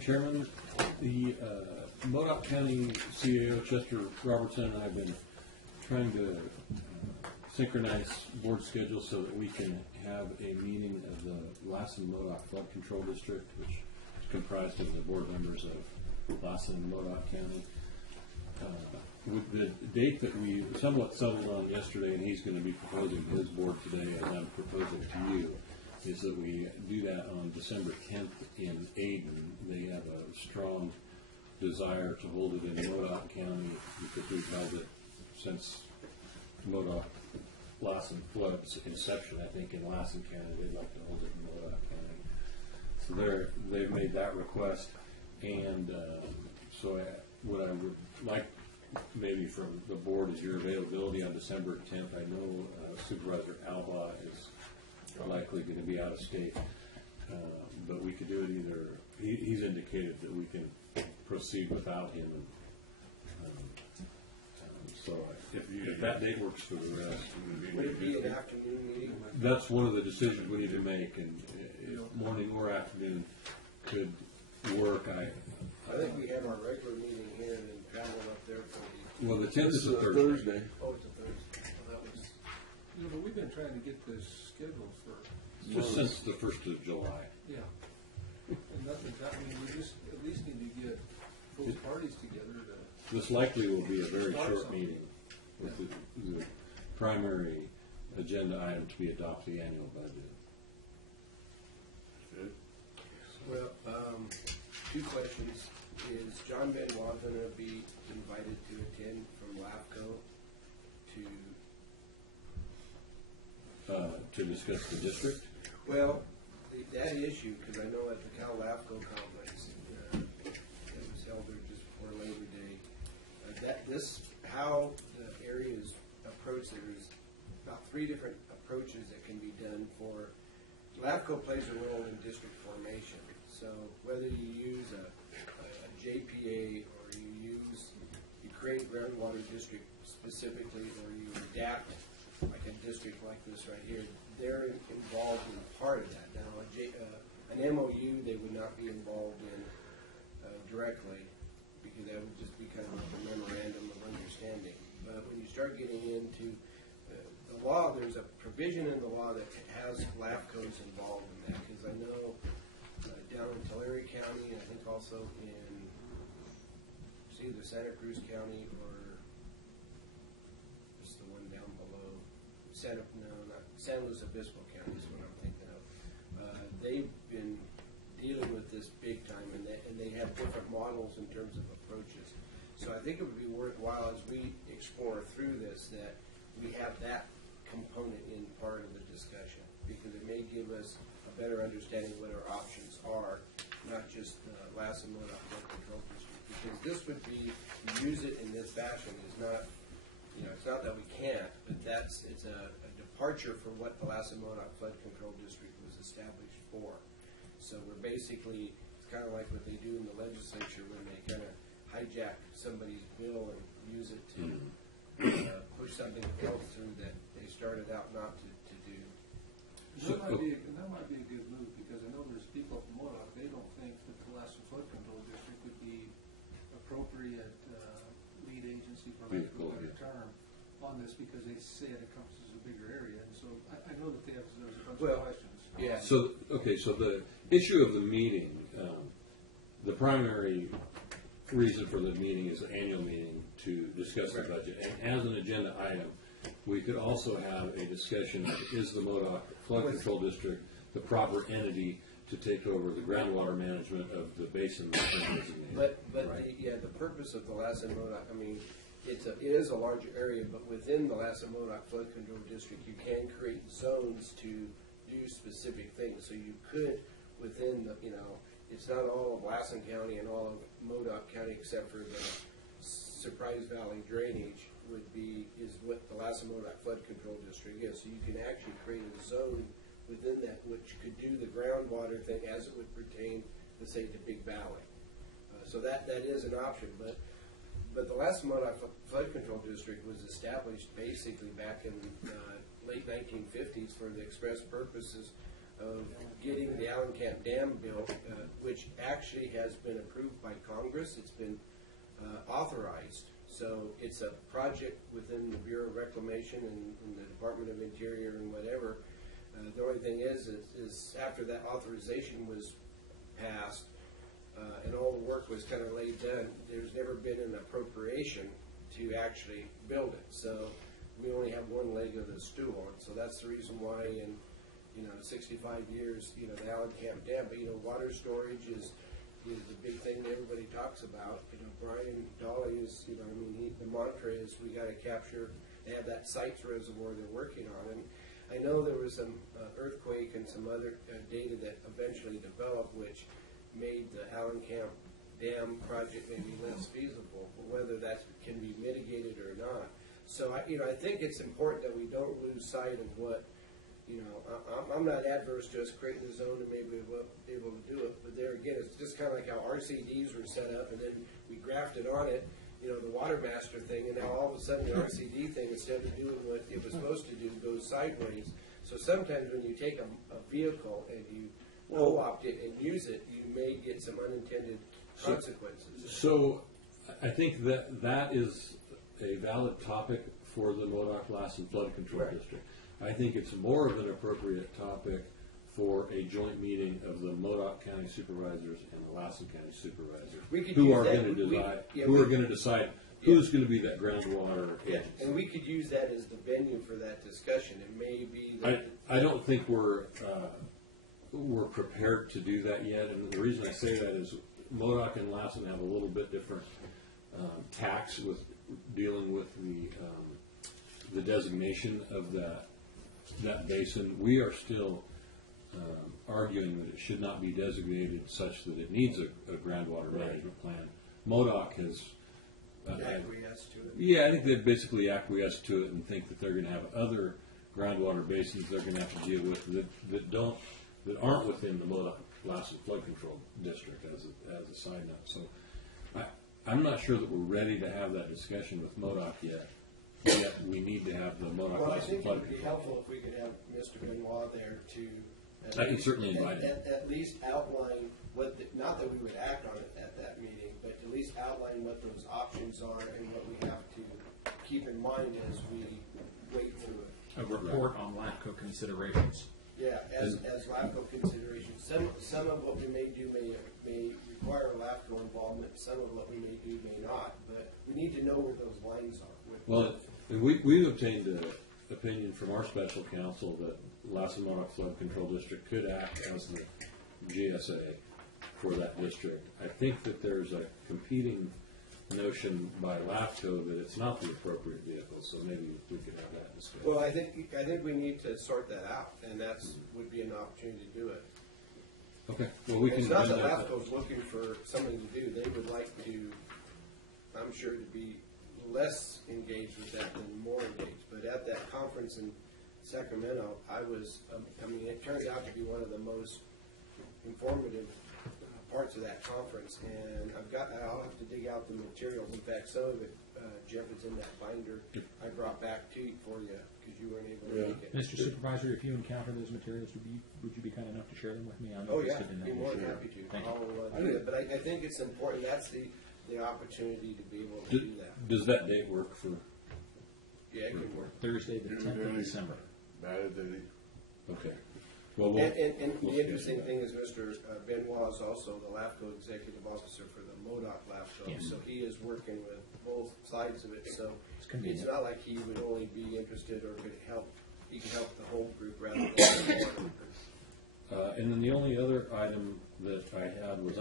Chairman, the Modoc County CAO Chester Robertson and I have been trying to synchronize board schedules so that we can have a meeting of the Lassen Modoc Flood Control District, which is comprised of the board members of Lassen and Modoc County. With the date that we somewhat settled on yesterday, and he's going to be proposing to his board today, and I'm proposing to you, is that we do that on December 10th in Aden. They have a strong desire to hold it in Modoc County because we've held it since Modoc Lassen flood's inception. I think in Lassen County they'd like to hold it in Modoc County. So they've made that request, and so what I would like maybe from the board is your availability on December 10th. I know Supervisor Alba is likely going to be out of state, but we could do it either. He's indicated that we can proceed without him, so if that date works for the rest, would it be an afternoon meeting? That's one of the decisions we need to make, and morning or afternoon could work. I think we have our regular meeting here and then travel up there for the. Well, the 10th is a Thursday. Oh, it's a Thursday. Well, that was. But we've been trying to get this scheduled for. Just since the 1st of July. Yeah. And nothing's happening. We just at least need to get both parties together to. This likely will be a very short meeting with the primary agenda item to be adopt the annual budget. Good. Well, two questions. Is John Benoit going to be invited to attend from LAFCO To discuss the district? Well, that issue, because I know at the Cal LAFCO complex, it was held there just before Labor Day, how the area is approached, there's about 3 different approaches that can be done for, LAFCO plays a role in district formation. So whether you use a JPA or you create groundwater district specifically, or you adapt like a district like this right here, they're involved in part of that. Now, an MOU they would not be involved in directly, because that would just be kind of a memorandum of understanding. But when you start getting into the law, there's a provision in the law that has LAFCOs involved in that, because I know down in Tulare County, and I think also in either Santa Cruz County or just the one down below, San Luis Obispo County is what I'm thinking of. They've been dealing with this big time, and they have different models in terms of approaches. So I think it would be worthwhile as we explore through this that we have that component in part of the discussion, because it may give us a better understanding of what our options are, not just Lassen Modoc Flood Control District. Because this would be, use it in this fashion is not, it's not that we can't, but it's a departure from what the Lassen Modoc Flood Control District was established for. So we're basically, it's kind of like what they do in the legislature when they kind of hijack somebody's bill and use it to push something else through that they started out not to do. That might be a good move, because I know there's people up in Modoc, they don't think that the Lassen Flood Control District would be appropriate lead agency for lack of a better term on this, because they say it encompasses a bigger area. And so I know that there's a bunch of questions. Yeah. So the issue of the meeting, the primary reason for the meeting is the annual meeting to discuss the budget. And as an agenda item, we could also have a discussion of, is the Modoc Flood Control District the proper entity to take over the groundwater management of the basin? But right. the purpose of the Lassen Modoc, I mean, it is a larger area, but within the Lassen Modoc Flood Control District, you can create zones to do specific things. So you could, within the, it's not all of Lassen County and all of Modoc County except for the Surprise Valley drainage is what the Lassen Modoc Flood Control District is. So you can actually create a zone within that which could do the groundwater thing as it would pertain to, say, to Big Valley. So that is an option, but the Lassen Modoc Flood Control District was established basically back in late 1950s for the express purposes of getting the Allen Camp Dam built, which actually has been approved by Congress. It's been authorized. So it's a project within the Bureau of Reclamation and the Department of Interior and whatever. The only thing is after that authorization was passed and all the work was kind of laid done, there's never been an appropriation to actually build it. So we only have one leg of the stool on. So that's the reason why in 65 years, the Allen Camp Dam, but water storage is the big thing that everybody talks about. Brian Dolly is, the mantra is we got to capture. They have that Sites reservoir they're working on, and I know there was some earthquake and some other data that eventually developed, which made the Allen Camp Dam project maybe less feasible. But whether that can be mitigated or not, so I think it's important that we don't lose sight of what. I'm not adverse to us creating a zone and maybe we'll be able to do it, but there again, it's just kind of like how RCDs were set up and then we grafted on it, the water master thing, and now all of a sudden the RCD thing, instead of doing what it was supposed to do, goes sideways. So sometimes when you take a vehicle and you co-opt it and use it, you may get some unintended consequences. So I think that is a valid topic for the Modoc-Lassen Flood Control District. I think it's more of an appropriate topic for a joint meeting of the Modoc County Supervisors and the Lassen County Supervisors, who are going to decide who's going to be that groundwater agency. And we could use that as the venue for that discussion. It may be that I don't think we're prepared to do that yet, and the reason I say that is Modoc and Lassen have a little bit different tax with dealing with the designation of that basin. We are still arguing that it should not be designated such that it needs a groundwater management plan. Modoc has acquiesced to it. Yeah, I think they basically acquiesce to it and think that they're going to have other groundwater basins they're going to have to deal with that aren't within the Modoc-Lassen Flood Control District as a side note. So I'm not sure that we're ready to have that discussion with Modoc yet. Yet we need to have the Modoc-Lassen Well, I think it Flood would be Control. helpful if we could have Mr. Benoit there to I can certainly invite him. at least outline what, not that we would act on it at that meeting, but at least outline what those options are and what we have to keep in mind as we wait through it. A report on LAFCO considerations. Yeah, as LAFCO considerations. Some of what we may do may require LAFCO involvement. Some of what we may do may not. But we need to know where those lines are. Well, we've obtained an opinion from our special counsel that Lassen Modoc Flood Control District could act as the GSA for that district. I think that there's a competing notion by LAFCO that it's not the appropriate vehicle, so maybe we could have that discussion. Well, I think we need to sort that out, and that's would be an opportunity to do it. Okay. Well, we can. It's not that LAFCO's looking for something to do. They would like to, I'm sure, to be less engaged with that than more engaged. But at that conference in Sacramento, it turned out to be one of the most informative parts of that conference, and I'll have to dig out the materials. In fact, some of it, Jeff, is in that binder I brought back for you because you weren't able to make it. Mr. Supervisor, if you encounter those materials, would you be kind enough to share them with me? I'm Oh yeah, interested in that. be more than happy to. Thank you. I'll do it. But I think it's important. That's the opportunity to be able to do that. Does that date work for? Yeah, it can work. Thursday, the 10th of December. Okay. Well, And the interesting thing is Mr. Benoit is also the LAFCO executive officer for the Modoc LAFCO, Yeah. so he is working with both sides of it. So It's convenient. it's not like he would only be interested or could help. He can help the whole group rather than one group. and then the only other item that I had was